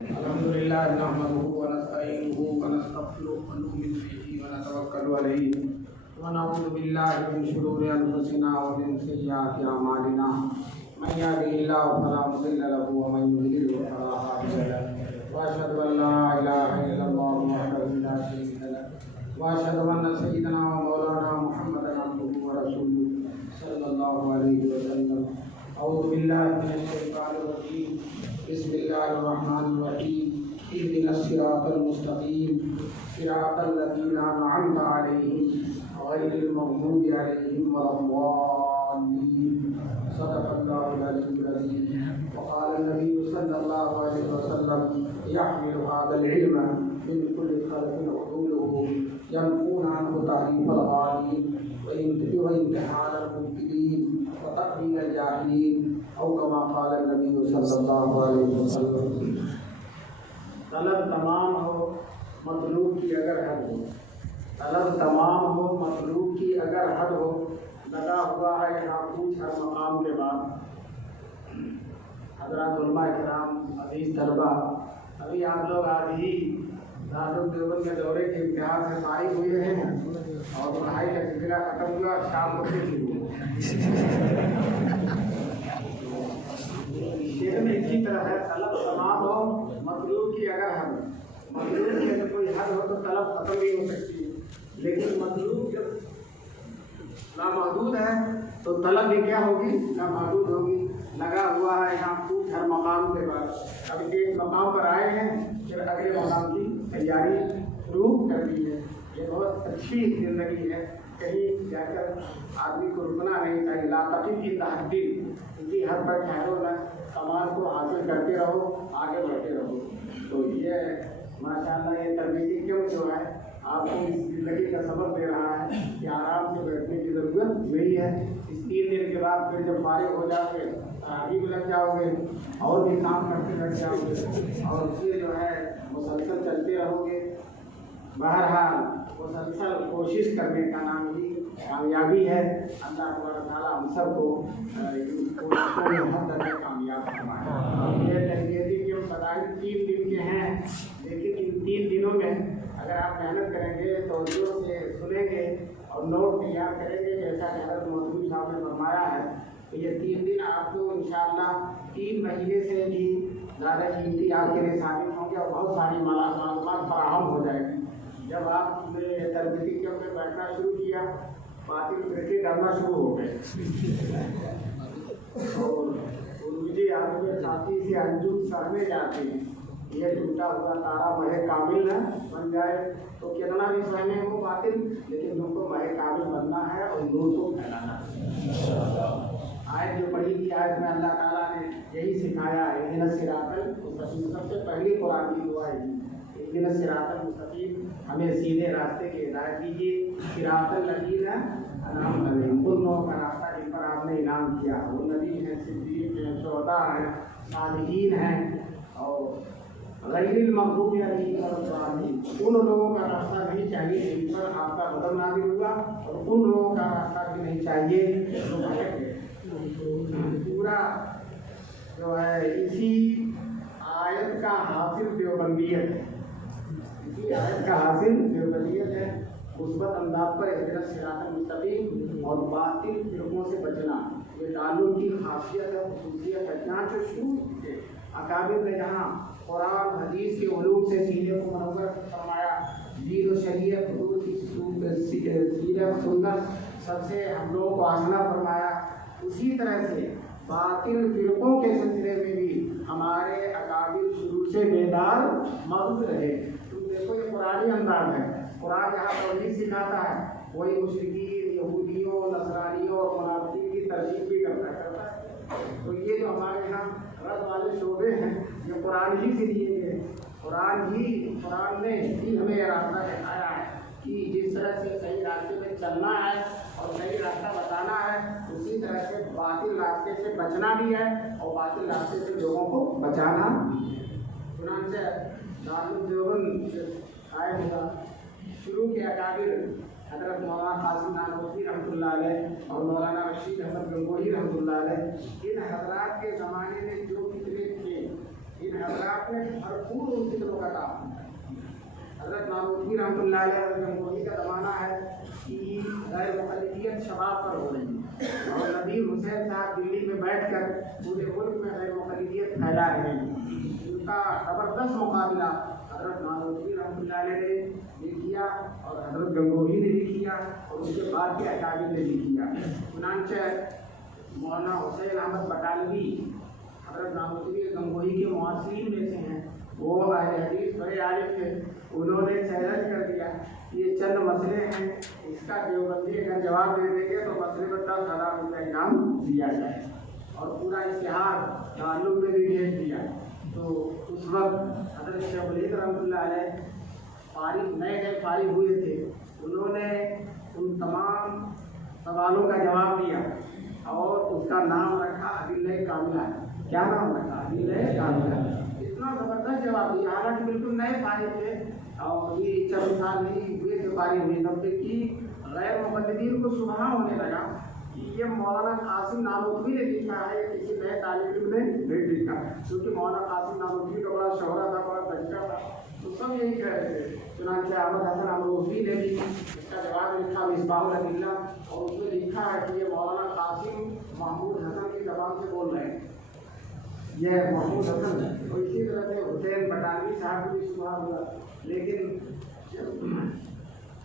الحمد لله نحمده ونستعينه ونستغفره ونؤمن به ونتوكل عليه ونعوذ بالله من شرور انفسنا ومن سيئات اعمالنا من يهده الله فلا مضل له ومن يضلل فلا هادي له واشهد ان لا اله الا الله وحده لا شريك له واشهد ان سيدنا ومولانا محمدا عبده ورسوله صلى الله عليه وسلم. اعوذ بالله من الشيطان الرجيم. بسم الله الرحمن الرحيم. اهدنا الصراط المستقيم صراط الذين انعمت عليهم غير المغضوب عليهم ولا الضالين. صدق الله العلي العظيم. وقال النبي صلى الله عليه وسلم يحمل هذا العلم من كل خلق عقوله ينفون عنه تحريف الغالين وامتحان المبتلين وتقويم الجاهلين او كما قال النبي صلی اللہ علیہ وسلم. طلب تمام ہو مطلوب کی اگر حد ہو، طلب تمام ہو مطلوب کی اگر حد ہو، لگا ہوا ہے یہاں پوچھ ہر مقام کے بعد. حضرات علماء کرام، عزیز طلبہ، ابھی آپ لوگ آج ہی دارالدیوبند کے دورے کے امتحان سے فارغ ہوئے ہیں اور پڑھائی کا سلسلہ ختم ہوا، شام کو پھر شروع ہوا. میں اسی طرح ہے، طلب تمام ہو مطلوب کی اگر حد، مطلوب کی اگر کوئی حد ہو تو طلب ختم نہیں ہو سکتی، لیکن مطلوب جب نامحدود ہے تو طلب بھی کیا ہوگی؟ نامحدود ہوگی. لگا ہوا ہے یہاں پوچھ ہر مقام کے بعد. ابھی ایک مقام پر آئے ہیں، پھر اگلے مقام کی تیاری شروع کر دی ہے. یہ بہت اچھی زندگی ہے، کہیں جا کر آدمی کو رکنا نہیں چاہیے. لا تقف الا حدین، کسی حد پر ٹھہرو نہ، کمال کو حاصل کرتے رہو، آگے بڑھتے رہو. تو یہ ماشاء اللہ یہ تربیتی کیوں جو ہے آپ کو اس زندگی کا سبق دے رہا ہے کہ آرام سے بیٹھنے کی ضرورت نہیں ہے. اس 3 دن کے بعد پھر جب فارغ ہو جاؤ گے آگے بھی لگ جاؤ گے اور بھی کام کرتے لگ جاؤ گے اور پھر جو ہے مسلسل چلتے رہو گے. بہرحال مسلسل کوشش کرنے کا نام ہی کامیابی ہے. اللہ تعالیٰ ہم سب کو کامیاب فرمائے. یہ تربیتی کے مدارس 3 دن کے ہیں، لیکن ان 3 دنوں میں اگر آپ محنت کریں گے، توجہ سے سنیں گے اور نوٹ تیار کریں گے جیسا کہ حضرت مودودی صاحب نے فرمایا ہے، تو یہ 3 دن آپ کو انشاءاللہ 3 مہینے سے بھی زیادہ قیمتی آپ کے لیے ثابت ہوں گے اور بہت ساری معلومات فراہم ہو جائے گی. جب آپ نے تربیتی کیمپ میں بیٹھنا شروع کیا، باطل فرقے ڈرنا شروع ہو گئے اور مجھے آپ کے ساتھی سے انجم سرنے جاتے ہیں. یہ ٹوٹا ہوا تارا مہ کامل نہ بن جائے تو کتنا بھی سہنے ہو باطل، لیکن تم کو مہ کامل بننا ہے اور نور کو پھیلانا ہے. آیت جو پڑھی تھی، آیت میں اللہ تعالیٰ نے یہی سکھایا ہے، اہدنا الصراط المستقیم. سب سے پہلی قرآن کی دعا ہے اہدنا الصراط المستقیم، ہمیں سیدھے راستے کی ہدایت دیجیے. صراط الذین انعمت علیہم، ان لوگوں کا راستہ جن پر آپ نے انعام کیا. وہ نبی ہیں، صدیق ہیں، شہداء ہیں، صالحین ہیں. اور غیر المغضوب علیہم ولا الضالین، ان لوگوں کا راستہ نہیں چاہیے جن پر آپ کا غضب نازل ہوا، اور ان لوگوں کا راستہ بھی نہیں چاہیے جو بھٹک گئے. پورا جو ہے اسی آیت کا حاصل دیوبندیت ہے، اسی آیت کا حاصل دیوبندیت ہے. مثبت انداز پر اہدنا الصراط المستقیم اور باطل فرقوں سے بچنا، یہ تعلق کی خاصیت ہے، خصوصیت ہے. جہاں سے شروع کے اکابر نے جہاں قرآن حدیث کے علوم سے سینے کو منور فرمایا، دین و شریعت حضور کی سیرت سنت سب سے ہم لوگوں کو آشنا فرمایا، اسی طرح سے باطل فرقوں کے سلسلے میں بھی ہمارے اکابر شروع سے بیدار مغز رہے. تم دیکھو یہ قرآنی انداز ہے. قرآن جہاں توحید سکھاتا ہے، وہی مشرکین، یہودیوں، نصرانیوں اور منافقین کی ترغیب بھی کرتا ہے. تو یہ جو ہمارے یہاں رد والے شعبے ہیں یہ قرآن ہی سے لیے گئے. قرآن نے ہی ہمیں یہ راستہ دکھایا ہے کہ جس طرح سے صحیح راستے میں چلنا ہے اور صحیح راستہ بتانا ہے، اسی طرح سے باطل راستے سے بچنا بھی ہے اور باطل راستے سے لوگوں کو بچانا بھی ہے. چنانچہ دارالدیوبند قائم ہوا، شروع کے اکابر حضرت مولانا قاسم نانوتوی رحمۃ اللہ علیہ اور مولانا رشید احمد گنگوہی رحمۃ اللہ علیہ، ان حضرات کے زمانے میں جو کتنے تھے، ان लेकिन हजरात ने भरपूर उन फिक्रों का काम किया। हजरत नानूतवी रहमतुल्लाह अलैह गंगोही का ज़माना है कि गैर मुक़ल्लिदियत शबाब पर हो रही है और नदीर हुसैन साहब दिल्ली में बैठकर पूरे मुल्क में गैर मुक़ल्लिदियत फैला रहे हैं। उनका ज़बरदस्त मुकाबला हजरत नानूतवी रहमतुल्लाह अलैह ने भी किया और हजरत गंगोही ने भी किया और उसके बाद के अकाबिर ने भी किया। चुनांचे मौलाना हुसैन अहमद बटालवी हजरत नानूतवी गंगोही के मुआसिरीन में से हैं। वो अहले हदीस बड़े आलिम थे। उन्होंने चैलेंज कर दिया कि ये चंद मसले हैं, इसका देवबंदी अगर जवाब दे देंगे तो मसले पर 10,000 रुपये इनाम दिया जाए और पूरा इश्तिहार ताल्लुक में भी भेज दिया। तो उस वक्त हजरत शेख वलीद रहमतुल्लाह अलैह फारिग नए फारिग हुए थे। उन्होंने उन तमाम सवालों का जवाब दिया और उसका नाम रखा अदिल्ले कामिला। क्या नाम रखा? अदिल्ले कामिला। इतना ज़बरदस्त जवाब दिया, हालांकि बिल्कुल नए फारिग थे और ये 4 साल नहीं हुए जो फारिग हुई, तब तक कि गैर मुक़ल्लिदीन को सुबह होने लगा कि ये मौलाना कासिम नानूतवी ने लिखा है, किसी नए तालिब इल्म ने नहीं लिखा, क्योंकि मौलाना कासिम नानूतवी का बड़ा शोहरा था, बड़ा दर्जा था, तो सब यही कह रहे थे। चुनांचे अहमद हसन अमरोही ने भी इसका जवाब लिखा मिसबाहुल अदिल्ला और उसमें लिखा है कि ये मौलाना कासिम महमूद हसन की ज़बान से बोल रहे हैं, यह महमूद हसन। तो इसी तरह से हुसैन बटालवी साहब को भी सुबह हुआ, लेकिन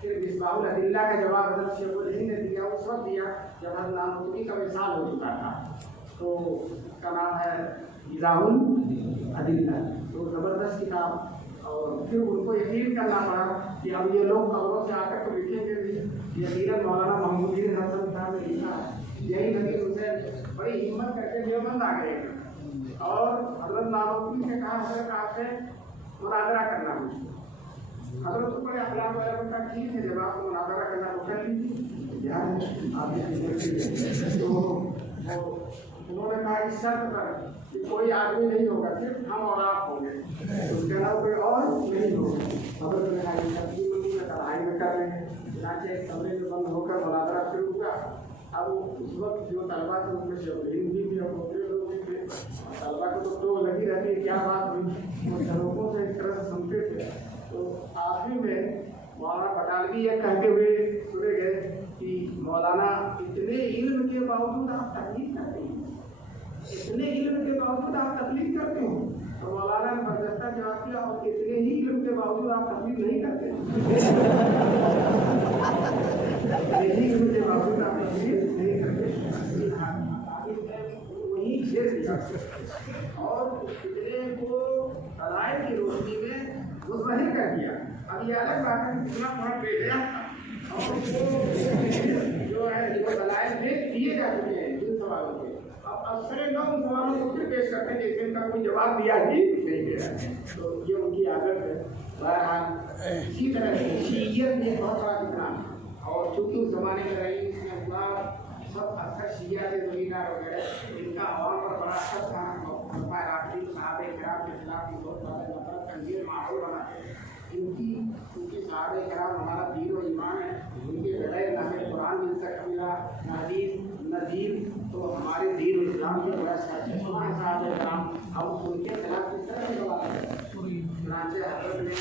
फिर मिसबाहुल अदिल्ला का जवाब हजरत शेख वलीद ने दिया, उस वक्त दिया जब हजरत नानूतवी का विसाल हो चुका था। तो उसका नाम है इज़ाहुल अदिल्ला। तो ज़बरदस्त किताब। और फिर उनको यकीन करना पड़ा कि अब ये लोग कब्रों से आकर तो लिखेंगे भी, यकीनन मौलाना महमूदुद्दीन हसन साहब ने लिखा है। यही नबी हुसैन बड़ी हिम्मत करके देवबंद आ गए और हजरत नानूतवी ने कहा हजरत आपसे मुनाजरा करना मुझे। हजरत तो बड़े अखलाक वाले बंदा, ठीक है जब आपको मुनाजरा करना तो कर लीजिए यार आप। तो उन्होंने कहा इस शर्त पर कि कोई आदमी नहीं होगा, सिर्फ हम और आप होंगे, उसके अलावा कोई और नहीं होगा। हजरत ने कहा सब्जी मंडी में कढ़ाई में कर रहे हैं, चुनांचे एक कमरे में बंद होकर मुनाजरा शुरू हुआ। अब उस वक्त जो तलबा थे उनमें शेख वलीद भी थे और दूसरे लोग भी थे। तलबा को तो लगी रहती है क्या बात हुई, वो झरोकों से एक तरह से सुनते थे। तो आखिर में मौलाना बटालवी ये कहते हुए सुने गए कि मौलाना इतने इल्म के बावजूद आप तकलीफ करते हैं, इतने इल्म के बावजूद आप तकलीफ करते हैं। तो मौलाना ने बर्दाश्ता जवाब दिया और इतने ही इल्म के बावजूद आप तकलीफ नहीं करते, इतने ही इल्म के बावजूद आप तकलीफ नहीं करते। वही शेर दिया और इतने को दलाइल की रोशनी में मुतमहिल कर दिया। अब ये अलग बात है कितना बड़ा बेहया और जो है जो दलाइल दिए जा चुके हैं जिन सवालों के, अब अक्सर लोग उन सवालों को फिर पेश करते हैं जैसे इनका कोई जवाब दिया ही नहीं गया। तो ये उनकी आदत है। बहरहाल इसी तरह से शीयत ये बहुत बड़ा कितना और चूँकि उस ज़माने में रही सब अक्सर शिया के ज़मींदार वगैरह इनका अवाम पर बड़ा असर था। राफी साहब कराम के खिलाफ भी बहुत ज़्यादा नफरत तंजीर माहौल बना इनकी, क्योंकि साहब कराम हमारा दीन और ईमान है, उनके बगैर ना हमें कुरान मिल सकता मिला ना हदीस न दीन, तो हमारे दीन और इस्लाम के बड़ा चश्मा है साहब कराम। अब उनके खिलाफ किस तरह से जवाब है? चुनांचे हजरत ने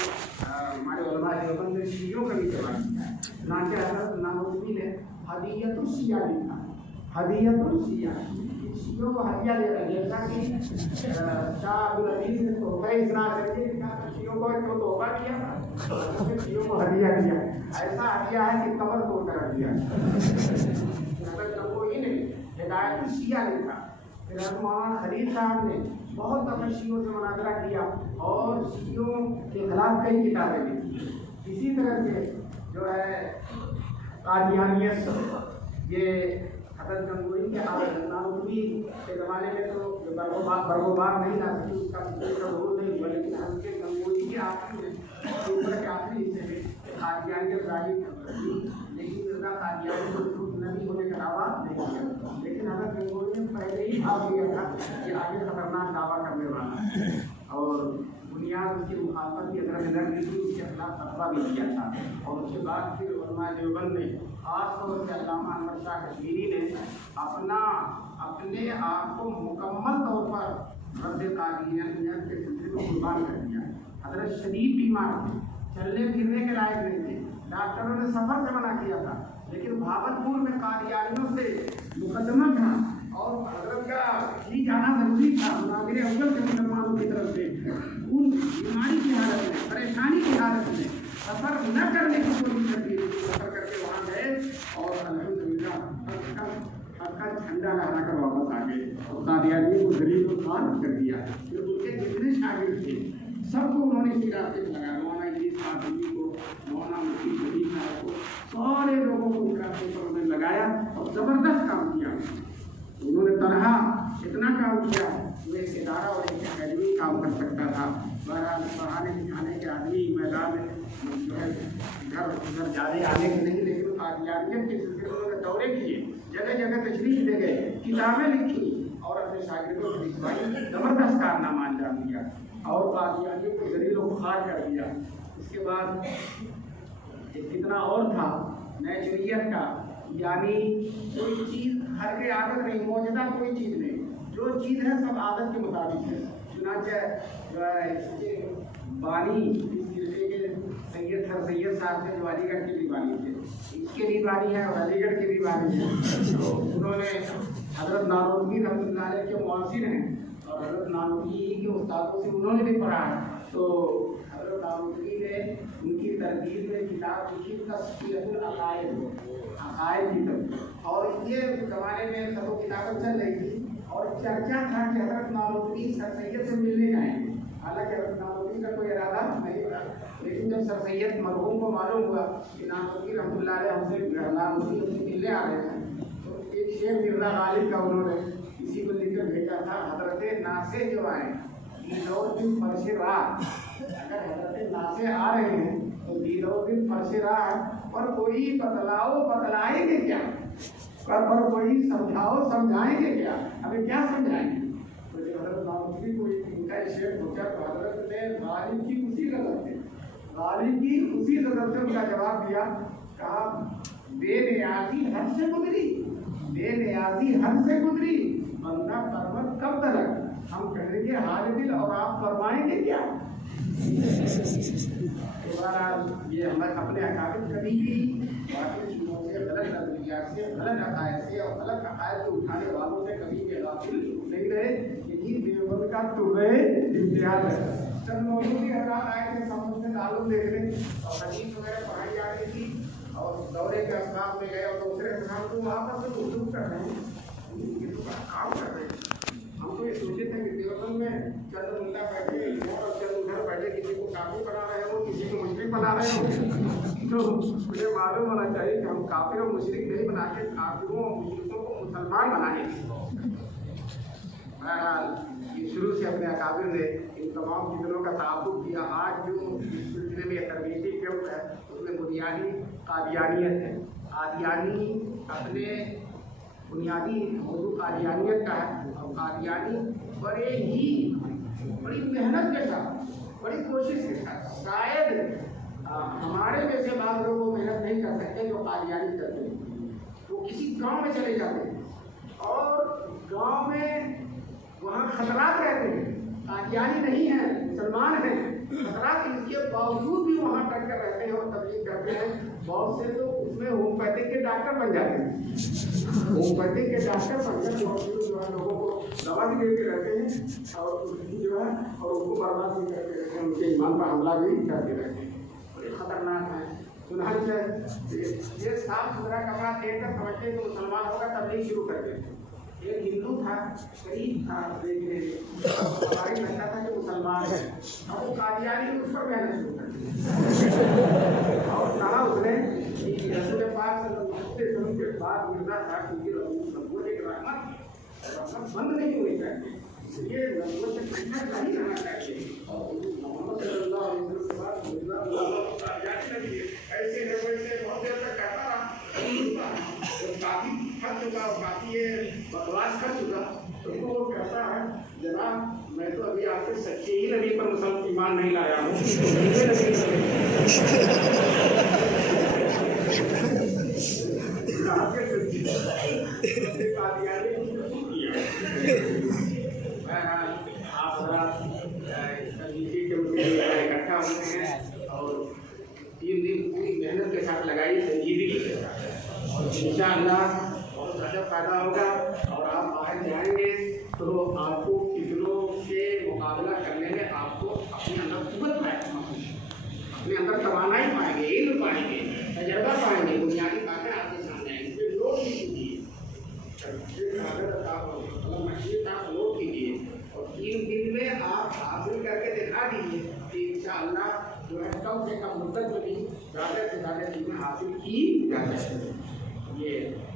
हमारे उलमा देवबंद ने शियों का भी जवाब दिया है। चुनांचे हजरत नानूतवी ने हदीयतुल शिया लिखा, हदीयतुल शिया, शियों को हदिया दे रहे हैं। जैसा कि शाह अब्दुल अजीज ने तोहफा इस्ना करके लिखा, शियों को एक तोहफा दिया था, शियों को हदिया दिया। ऐसा हदिया है कि कमर तोड़ कर दिया। तो ही नहीं हिदायतुल शिया लिखा। फिर मौलाना खलील साहब ने बहुत दफा शियों से मुनाजरा किया और शियों के खिलाफ कई किताबें लिखी। इसी तरह से जो है कादियानियत, ये हजरत गंगोही के नानूतवी के ज़माने में तो बरगोबार नहीं ला सकी, उसका जरूर नहीं हुआ, लेकिन हमके गंगोही के आखिरी में के आखिरी हिस्से में कादियानियत जाहिर की, लेकिन मिर्ज़ा कादियानी को खुद नबी होने का दावा नहीं किया। लेकिन हजरत गंगोही ने पहले ही भाव दिया था कि आगे खतरनाक दावा करने वाला है और बुनियाद उसकी मुखालफत की अगर नजर दी थी, उसके खिलाफ फतवा भी किया था। और उसके बाद फिर उलमा देवबंद ने खासतौर से अल्लामा अनवर शाह कश्मीरी ने अपने आप को मुकम्मल तौर पर रद्द कादियानियत के सिलसिले को कुर्बान कर दिया। हजरत शदीद बीमार थे, चलने फिरने के लायक नहीं थे, डॉक्टरों ने सफर से मना किया था, लेकिन भागलपुर में कादियानियों से मुकदमा था और हजरत का ही जाना जरूरी था मुनाज़िर अव्वल के मुसलमानों की तरफ से। उन बीमारी की हालत में, परेशानी की हालत में सफर न करने की कोशिश करती है, सफर करके वहाँ गए और अल्हम्दुलिल्लाह का झंडा लहरा कर वापस आ गए और कादियानियों को गरीब को खान कर दिया। फिर उनके जितने शागिर्द थे सबको उन्होंने इसी रास्ते पर लगाया, मौलाना इदरीस आदमी को, मौलाना मुफ्ती जलील साहब को, सारे लोगों को इस रास्ते पर उन्होंने लगाया और ज़बरदस्त काम किया। उन्होंने तनहा इतना काम किया वो एक इदारा और एक अकेडमी काम कर सकता था। बहरहाल पढ़ाने लिखाने के आदमी मैदान में जो है इधर उधर ज़्यादा आने के नहीं, लेकिन कादियानियत के सिलसिले में उन्होंने दौरे किए, जगह जगह तशरीफ दे गए, किताबें लिखी और अपने शागिर्दों को लिखवाई, ज़बरदस्त कारनामा अंजाम दिया और कादियानियों को ज़लील व ख़ार कर दिया। इसके बाद एक कितना और था नेचुरियत का, यानी कोई चीज़ हर के आदत नहीं, मौजूदा कोई चीज़ नहीं, जो चीज़ है सब आदत के मुताबिक है। चुनांचे बानी इस सिलसिले के सैयद सर सैयद साहब थे जो अलीगढ़ के भी बानी थे, इसके भी बानी है और अलीगढ़ के भी बानी है। तो उन्होंने हज़रत नानोतवी रहमतुल्लाह अलैह के मुआसिर हैं और हज़रत नानोतवी के उस्तादों से उन्होंने भी पढ़ा है। तो हज़रत नानोतवी ने उनकी तरतीब में किताब लिखी तस्कीरतुल अक़ाइद, अक़ाइद की तरफ, और ये ज़माने में सब किताबें चल रही थी और चर्चा था कि हज़रत नानोतवी सर सैयद से मिलने जाएंगे। हालांकि हज़रत नानोतवी का कोई इरादा नहीं बना, लेकिन जब सर सैयद मरहूम को मालूम हुआ कि नानोतवी रहमतुल्लाह अलैह हमसे नानोतवी से मिलने आ रहे हैं, तो एक शेख मिर्ज़ा गालिब का उन्होंने किसी को लिख कर भेजा था, हज़रत नासे जो आए दिन फर्श राह, अगर हज़रत नासे आ रहे हैं तो दिन फर्श राह पर कोई बतलाएंगे क्या, पर कोई समझाओ समझाएंगे क्या, हमें क्या समझाएंगे। तो जब हज़रत नानोतवी को इनका शेर पूछा तो हज़रत ने गालिब की उसी गज़ल से उनका जवाब दिया, कहा बेनियाज़ी हद से गुजरी, बेनियाज़ी हद से गुजरी, बंदा परमत कब तक, हम कहेंगे हाल दिल और आप फरमाएंगे क्या। ये हमारे अपने अकाबिर कभी भी बाकी चीज़ों से, गलत नज़रियात से, गलत अकायद से और गलत अकायद को उठाने वालों से कभी भी गाफिल नहीं रहे। यही देवबंद का तुर्रे इम्तियाज़ है। जब मौलवी हज़रात आए थे समझ में ताल्लुक़ देखने और हदीस वगैरह पढ़ाई जा रही थी और दौरे के अस्बाब में गए और दूसरे अस्बाब को वहाँ पर से गुफ्तगू कर रहे हैं, काम कर रहे हैं। हम तो ये सोचे थे कि देवबंद में चंद मुल्ला बैठे और चंद उधर बैठे, किसी को काफिर बना रहे हो, किसी को मुशरिक बना रहे हो। तो मुझे मालूम होना चाहिए कि हम काफिर और मुशरिक नहीं बना के काफिरों और मुशरिकों को मुसलमान बनाएंगे। बहरहाल ये शुरू से अपने अकाबिर ने इन तमाम फिक्रों का ताक़ुब किया। आज जो इस सिलसिले में तरबीती कैंप है उसमें बुनियादी कादियानियत है। कादियानी अपने बुनियादी मौजू कादियानियत का है और कादियानी बड़ी मेहनत के साथ, बड़ी कोशिश के साथ, शायद हमारे में से बाद लोग वो मेहनत नहीं कर सकते जो कादियानी करते हैं। वो किसी गांव में चले जाते हैं और गांव में वहाँ खतरात रहते हैं, कादियानी नहीं है, मुसलमान हैं, खतरात, इसके बावजूद भी वहाँ टक कर रहते हैं और तबलीग करते हैं। बहुत से तो उसमें होम्योपैथिक के डॉक्टर बन जाते हैं, होम्योपैथिक के डॉक्टर बनकर जो है लोगों को दवा भी देते रहते हैं और जो है और उनको बर्बाद भी करते रहते हैं, उनके ईमान पर हमला भी करते रहते हैं। बड़े खतरनाक है। चुनांचे ये साफ सुथरा कपड़ा देखकर समझते कि मुसलमान होगा तबलीग शुरू कर देते। एक हिंदू था, गरीब था, देखने हमारी लगता था कि मुसलमान है और वो कादियानी उस पर मेहनत शुरू कर दी और कहा उसने कि रसूल पाक के बाद मिर्जा साहब की नबूवत की रहमत बंद नहीं हुई चाहिए, इसलिए नबूवत से पीछे नहीं रहना चाहिए और मोहम्मद सल्लल्लाहु अलैहि वसल्लम के बाद मिर्जा जाने लगी। ऐसे है वैसे बहुत देर तक कहता रहा, काफ़ी थक चुका और काफ़ी ये बकवास कर चुका, तो वो कहता है जनाब मैं तो अभी आपके सच्चे ही नबी पर मुसलमान ईमान नहीं लाया हूँ। इंशाअल्लाह बहुत ज़्यादा फायदा होगा और आप बाहर जाएंगे तो आपको कितनों से मुकाबला करने में आपको अपने अंदर कुव्वत पाएगा, अपने अंदर तवानाई पाएंगे, इल्म पाएंगे, तजर्बा पाएंगे, बुनियादी बातें आपके सामने आएंगी। फिर नोट कीजिए, आप नोट कीजिए और 3 दिन में आप हासिल करके दिखा दीजिए कि इंशाअल्लाह जो है कम से कम मुद्दत में भी ज़्यादा से ज़्यादा चीज़ें हासिल की जा सकती हैं। ये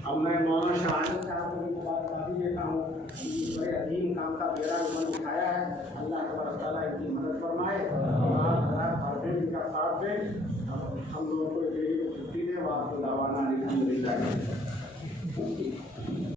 अब मैं मौलाना शाहिद साहब को भी मुबारकबादी देता हूँ कि बड़े अजीम काम का बेड़ा उन्होंने दिखाया है। अल्लाह तबारक तआला इनकी मदद फरमाए और आप हर इनका साथ दें। हम लोगों को छुट्टी दें। वाह दावाना अल्हम्दुलिल्लाह।